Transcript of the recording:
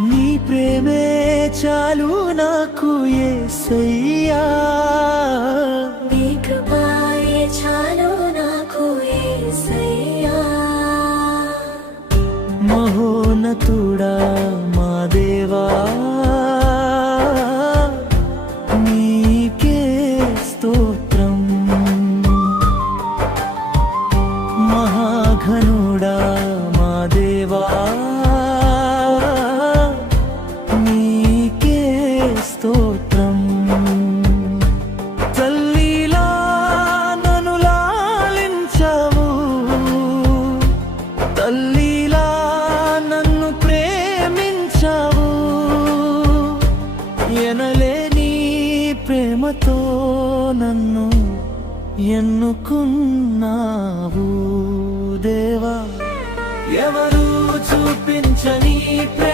నీ ప్రేమే చాలు నాకు యేసయ్యా, నీ కృపయే చాలు నాకు యేసయ్యా. మహోన్నతుడా మా దేవా, నీకే స్తోత్రం. మహాఘనుడా మా దేవా, నీకే స్తోత్రం. తల్లిలా నన్ను లాలించావు, తల్లిలా నన్ను ప్రేమించావు. ఎనలేని ప్రేమతో నన్ను ఎన్నుకున్నావు దేవా. ఎవరు చూపించని ప్రేమ